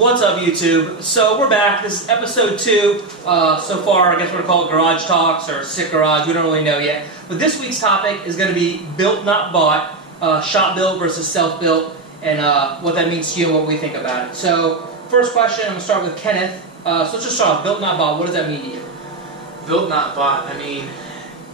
What's up, YouTube? So we're back. This is episode 2. So far, I guess we're going to call it Garage Talks or Sick Garage. We don't really know yet. But this week's topic is going to be built, not bought, shop built versus self-built, and what that means to you and what we think about it. So first question, I'm going to start with Kenneth. So let's just start off. Built, not bought. What does that mean to you? Built, not bought. I mean,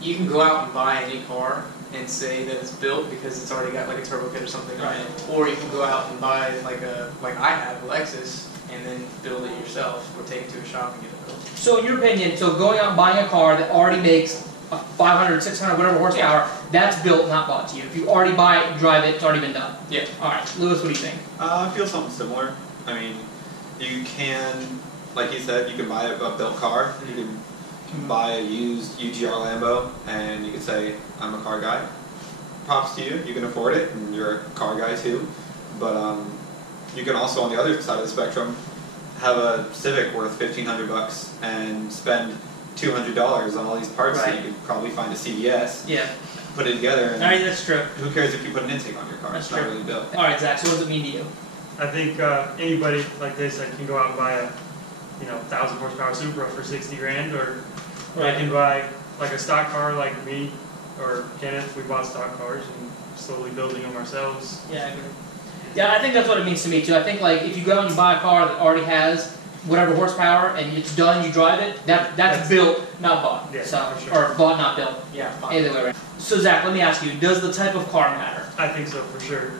you can go out and buy any car and say that it's built because it's already got like a turbo kit or something on it. Or you can go out and buy like I have a Lexus and then build it yourself or take it to a shop and get it built. So in your opinion, so going out and buying a car that already makes a 500, 600, whatever horsepower, that's built, not bought to you. If you already buy it, drive it, it's already been done. Yeah. Alright, Lewis, what do you think? I feel something similar. I mean, you can, like you said, you can buy a built car. You can buy a used UGR Lambo and you can say, I'm a car guy. Props to you, you can afford it and you're a car guy too. But you can also, on the other side of the spectrum, have a Civic worth $1,500 and spend $200 on all these parts that you could probably find at CVS. Yeah. Put it together and that's true. who cares if you put an intake on your car? That's it's not really built. Alright, Zach, so what does it mean to you? I think anybody like this that can go out and buy a 1,000 horsepower Supra for 60 grand, or they can buy like a stock car like me or Kenneth. We bought stock cars and slowly building them ourselves. Yeah, I agree. Yeah, I think that's what it means to me too. I think like if you go out and you buy a car that already has whatever horsepower and it's done, you drive it, that's built, not bought. Yeah, so, for sure. or bought, not built. Yeah, fine. Either way, right? So Zach, let me ask you, does the type of car matter? I think so for sure.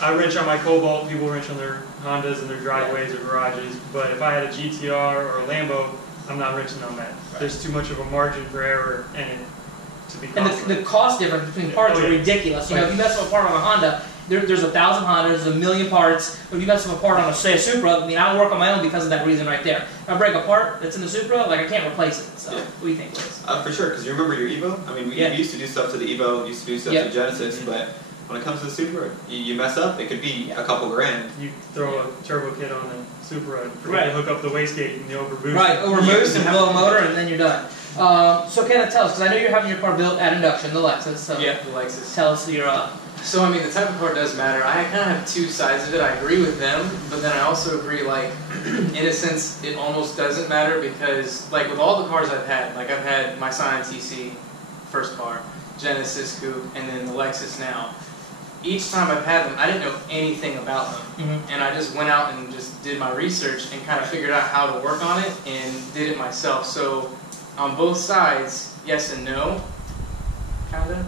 I wrench on my Cobalt, people wrench on their Hondas and their driveways or garages, but if I had a GTR or a Lambo, I'm not wrenching on that. Right. There's too much of a margin for error in it to be And costly. the cost difference between parts are ridiculous. You know, if you mess up a part on a Honda, there's 1,000 Hondas, there's a million parts. But if you mess up a part on, say, a Supra, I mean, I don't work on my own because of that reason right there. If I break a part that's in the Supra, like I can't replace it. So, what do you think, Liz? For sure, because you remember your Evo? I mean, we used to do stuff to the Evo, used to do stuff to Genesis, but when it comes to the Supra, you mess up, it could be a couple grand. You throw a turbo kit on a Supra and forget to hook up the wastegate and the overboost. Right, overboost and blow a motor and then you're done. So Kenneth, tell us, because I know you're having your car built at induction, the Lexus. So yeah, the Lexus. Tell us your... So I mean, the type of car does matter. I kind of have two sides of it. I agree with them, but then I also agree, like, in a sense, it almost doesn't matter because, like, with all the cars I've had, like I've had my Scion TC, first car, Genesis Coupe, and then the Lexus now. Each time I've had them, I didn't know anything about them, and I just went out and just did my research and kind of figured out how to work on it and did it myself. So on both sides, yes and no, kind of.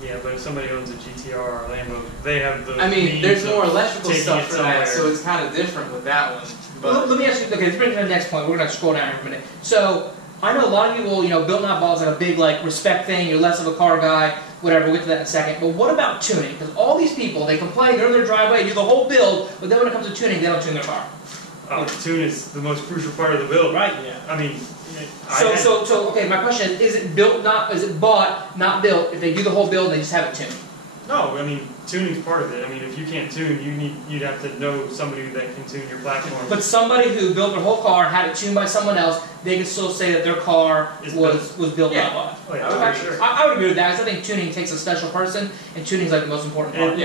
Yeah, but if somebody owns a GTR or a Lambo, they have the there's more electrical stuff for somewhere. that, so it's kind of different with that one. But well, let me ask you, okay, let's bring it to the next point. We're going to scroll down here for a minute. So, I know a lot of people, built not bought is like a big, like, respect thing. You're less of a car guy, whatever. We'll get to that in a second. But what about tuning? Because all these people, they complain, they're in their driveway, do the whole build, but then when it comes to tuning, they don't tune their car. Tune is the most crucial part of the build. Right. Yeah. I mean, okay, my question is it built, is it bought, not built? If they do the whole build, they just have it tuned? No, I mean, tuning's part of it. I mean, if you can't tune, you'd have to know somebody that can tune your platform. But somebody who built their whole car, had it tuned by someone else, they can still say that their car was built, not bought. Oh, yeah, for sure. I would agree with that, because I think tuning takes a special person, and tuning is like the most important part. And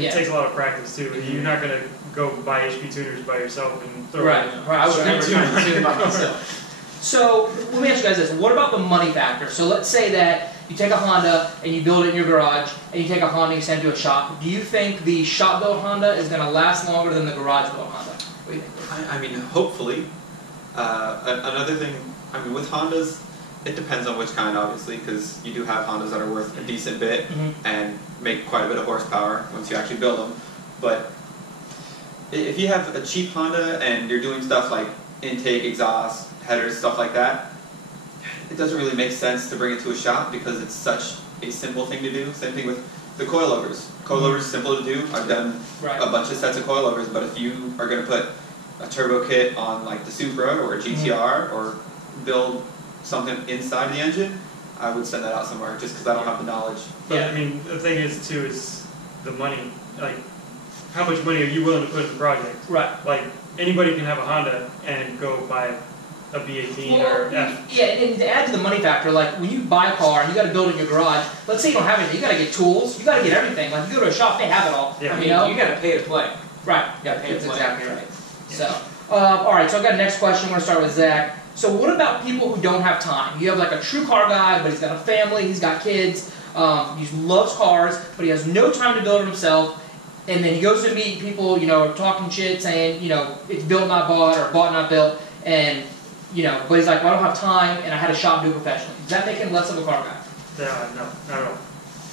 it takes a lot of practice too. You're not going to go buy HP tuners by yourself and throw it in. I would never try to tune by myself. So, let me ask you guys this. What about the money factor? So let's say that you take a Honda and you build it in your garage, and you take a Honda and you send it to a shop. Do you think the shop-built Honda is going to last longer than the garage-built Honda? What do you think? I mean, hopefully. Another thing, I mean, with Hondas, it depends on which kind, obviously, because you do have Hondas that are worth a decent bit and make quite a bit of horsepower once you actually build them. But if you have a cheap Honda and you're doing stuff like intake, exhaust, headers, stuff like that, it doesn't really make sense to bring it to a shop because it's such a simple thing to do. Same thing with the coilovers. Coilovers is simple to do. I've done a bunch of sets of coilovers, but if you are going to put a turbo kit on like the Supra or a GTR or build something inside the engine, I would send that out somewhere just because I don't have the knowledge. But I mean, the thing is too is the money. Like, how much money are you willing to put in the project? Right. Like, anybody can have a Honda and go buy a B18 or F. Yeah, and to add to the money factor, like when you buy a car and you got to build it in your garage, let's say you don't have anything, you got to get tools, you got to get everything. Like you go to a shop, they have it all. Yeah, I mean, you got to pay to play. Right. Yeah, Pay that's play. exactly right. So, all right. So I've got a next question. I'm going to start with Zach. So what about people who don't have time? You have like a true car guy, but he's got a family, he's got kids, he loves cars, but he has no time to build it himself. And then he goes to meet people, talking shit, saying, it's built not bought or bought not built, and but he's like, well, I don't have time, and I had a shop do it professionally. Does that make him less of a car guy? No, not at all.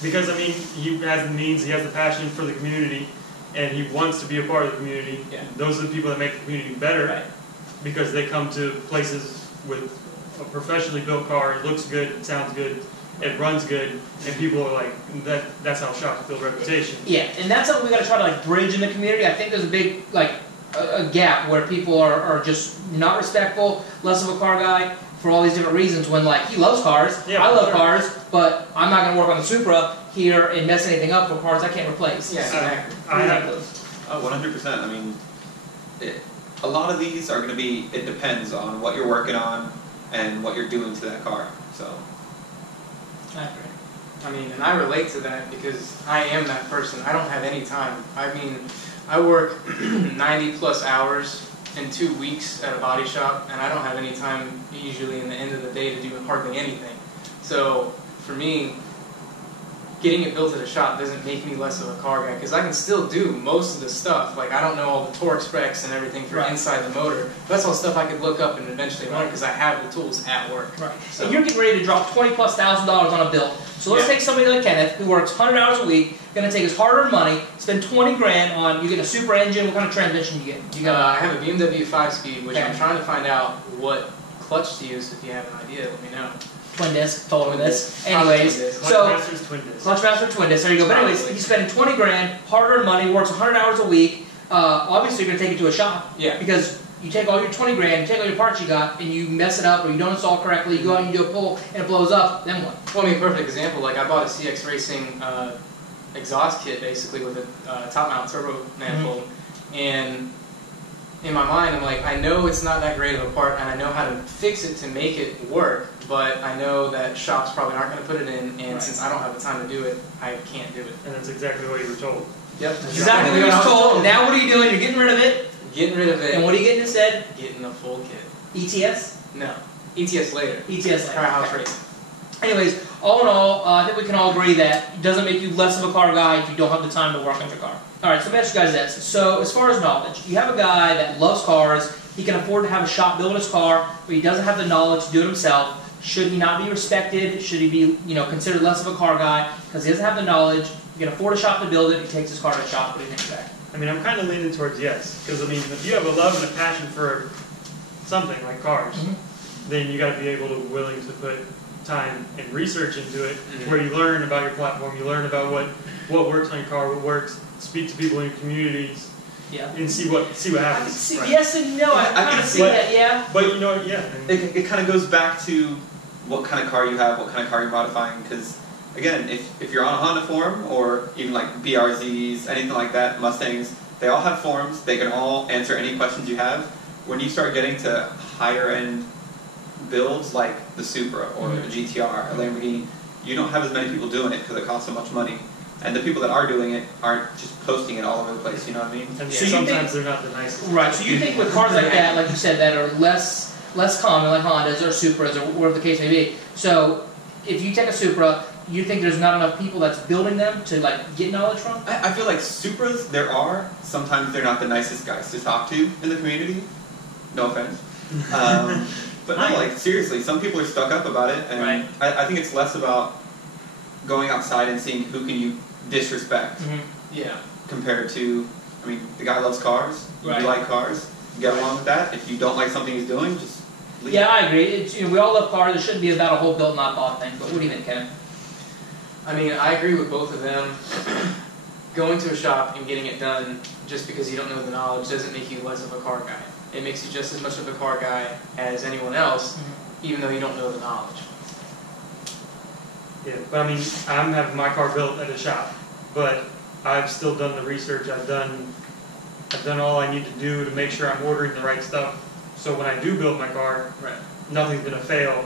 Because he has the means, he has the passion for the community, and he wants to be a part of the community. Yeah. Those are the people that make the community better, Right. because they come to places with a professionally built car. It looks good, it sounds good, it runs good, and people are like, that's how shops build reputation. Yeah, and that's something we got to try to bridge in the community. I think there's a big a gap where people are just not respectful, less of a car guy for all these different reasons. When he loves cars, Yeah, I love sure. cars, but I'm not going to work on the Supra here and mess anything up for cars I can't replace. Yeah, exactly. I have Oh, 100%. I mean, a lot of these are going to be, it depends on what you're working on and what you're doing to that car. So, I agree. I mean, and I relate to that because I am that person. I don't have any time. I mean, I work 90 plus hours in 2 weeks at a body shop, and I don't have any time usually in the end of the day to do hardly anything. So for me, getting it built at a shop doesn't make me less of a car guy because I can still do most of the stuff. Like I don't know all the torque specs and everything for Right. inside the motor. That's all stuff I could look up and eventually learn because I have the tools at work. Right. So- And you're getting ready to drop $20,000+ on a build. So let's Yeah. take somebody like Kenneth who works 100 hours a week, going to take his hard-earned money, spend 20 grand on. You get a super engine. What kind of transmission you get? You got I have a BMW 5-speed, which Okay. I'm trying to find out what clutch to use. If you have an idea, let me know. twin disc. Told him this. Probably Anyways, twin disc. so. Masters Twin Disc. Clutchmaster Twin Disc. There you go. But anyways, Probably. he's spending 20 grand, hard-earned money, works 100 hours a week. Obviously, you're going to take it to a shop Yeah. because you take all your 20 grand, you take all your parts you got, and you mess it up or you don't install correctly. You go out and you do a pull and it blows up. Then what? Well, I mean, perfect example. Like I bought a CX Racing exhaust kit basically with a top mount turbo manifold, and in my mind, I'm like, I know it's not that great of a part, and I know how to fix it to make it work. But I know that shops probably aren't going to put it in, and Right. since I don't have the time to do it, I can't do it. And that's exactly what you were told. Yep. Exactly what he was told. Now what are you doing? You're getting rid of it. Getting rid of it. And what are you getting instead? Getting a full kit. ETS? No. ETS later. ETS later. Powerhouse Okay. Racing. Anyways, all in all, I think we can all agree that it doesn't make you less of a car guy if you don't have the time to work on your car. Alright, so let me ask you guys this. So, as far as knowledge, you have a guy that loves cars, he can afford to have a shop build his car, but he doesn't have the knowledge to do it himself. Should he not be respected? Should he be, considered less of a car guy because he doesn't have the knowledge? He can afford a shop to build it. He takes his car to the shop. What do you think of that? I mean, I'm kind of leaning towards yes, because I mean, if you have a love and a passion for something like cars, then you got to be willing to put time and research into it, Mhm. where you learn about your platform, you learn about what works on your car, what works, speak to people in your communities, Yeah. and see what I can happens. see Right. yes and no. I I kind can of see see that. Yeah. But you know, yeah. and- it kind of goes back to what kind of car you have, what kind of car you're modifying. Because, again, if you're on a Honda forum, or even like BRZs, anything like that, Mustangs, they all have forums. They can all answer any questions you have. When you start getting to higher end builds like the Supra or the GTR, a Lamborghini, you don't have as many people doing it because it costs so much money. And the people that are doing it aren't just posting it all over the place, you know what I mean? And So you sometimes they're not the nicest. Right. So you think with cars like that, like you said, that are less common, like Hondas or Supras or whatever the case may be. So if you take a Supra, you think there's not enough people that's building them to get knowledge from? I feel like Supras, there are. Sometimes they're not the nicest guys to talk to in the community. No offense. But no, seriously, some people are stuck up about it, and Right. I think it's less about going outside and seeing who can you disrespect Yeah. compared to, I mean, the guy loves cars, Right. you like cars, get along with that. If you don't like something he's doing, just leave. Yeah, I agree. It's, we all love cars. It shouldn't be about a whole built not bought thing. But what do you think, Kevin? I mean, I agree with both of them. Going to a shop and getting it done just because you don't know the knowledge doesn't make you less of a car guy. It makes you just as much of a car guy as anyone else, even though you don't know the knowledge. Yeah, but I mean, I'm having my car built at a shop, but I've still done the research. I've done all I need to do to make sure I'm ordering the right stuff. So when I do build my car, Right. nothing's gonna fail.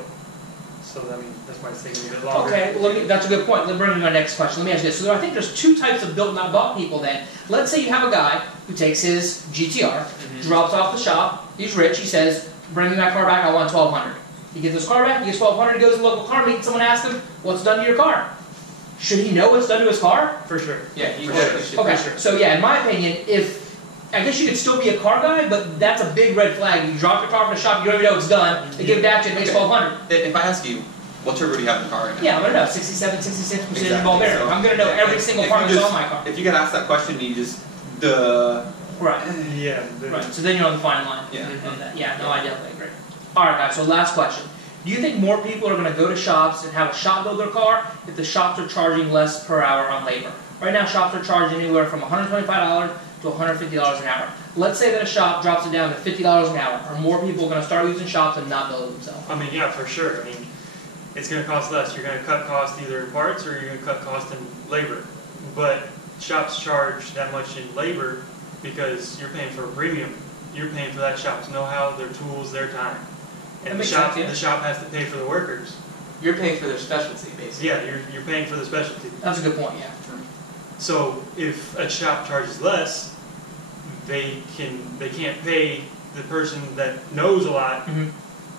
So I mean, that's why it's taking a bit longer. Okay, well, that's a good point. Let me bring me my next question. Let me ask you this. So I think there's two types of built not bought people then. Let's say you have a guy who takes his GTR, drops off the shop, he's rich, he says, bring me my car back, I want $1,200. He gets his car back, he gets $1,200, he goes to the local car meet, someone asks him, what's done to your car? Should he know what's done to his car? For sure. Yeah, he For definitely sure. should. Okay, For sure. so yeah, in my opinion, I guess you could still be a car guy, but that's a big red flag. You drop your car from the shop, you don't even know it's done, they give it back to you, it makes $1,200. If I ask you, what turbo do you have in the car right now? Yeah, I'm gonna know, 67, 66 precision Exactly. ball bearing. So, I'm gonna know every if- single if part you that's just- on my car. If you get asked that question, you just, duh. Right. Yeah. Right, so then you're on the fine line. Yeah. On that. Yeah, no, I definitely agree. Alright guys, so last question. Do you think more people are going to go to shops and have a shop build their car if the shops are charging less per hour on labor? Right now shops are charging anywhere from $125 to $150 an hour. Let's say that a shop drops it down to $50 an hour. Are more people going to start using shops and not build it themselves? I mean, yeah, for sure. I mean, it's going to cost less. You're going to cut costs either in parts or you're going to cut costs in labor. But shops charge that much in labor because you're paying for a premium. You're paying for that shop's know-how, their tools, their time. That And makes sense, yeah. the shop has to pay for the workers. You're paying for their specialty, basically. Yeah, you're paying for the specialty. That's a good point, yeah. So if a shop charges less, they can't pay the person that knows a lot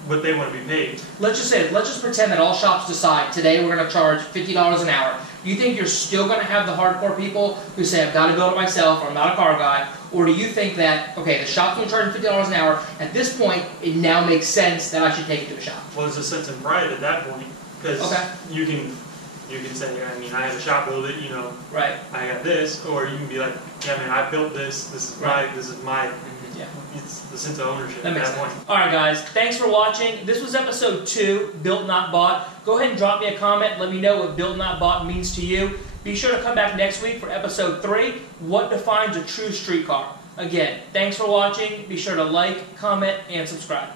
what they want to be paid. Let's just pretend that all shops decide today we're going to charge $50 an hour. Do you think you're still going to have the hardcore people who say I've got to build it myself or I'm not a car guy? Or do you think that, okay, the shop's going to charge $50 an hour, at this point it now makes sense that I should take it to a shop? Well, there's a sense of pride at that point because Okay. you can say, I mean, I have a shop build it, you know, Right. I got this, or you can be like, yeah, man, I built this. This is my. Yeah. It's the sense of ownership That at makes that sense. point. Alright guys, thanks for watching. This was episode 2, Built Not Bought. Go ahead and drop me a comment. Let me know what Built Not Bought means to you. Be sure to come back next week for episode 3, What Defines a True Street Car. Again, thanks for watching. Be sure to like, comment, and subscribe.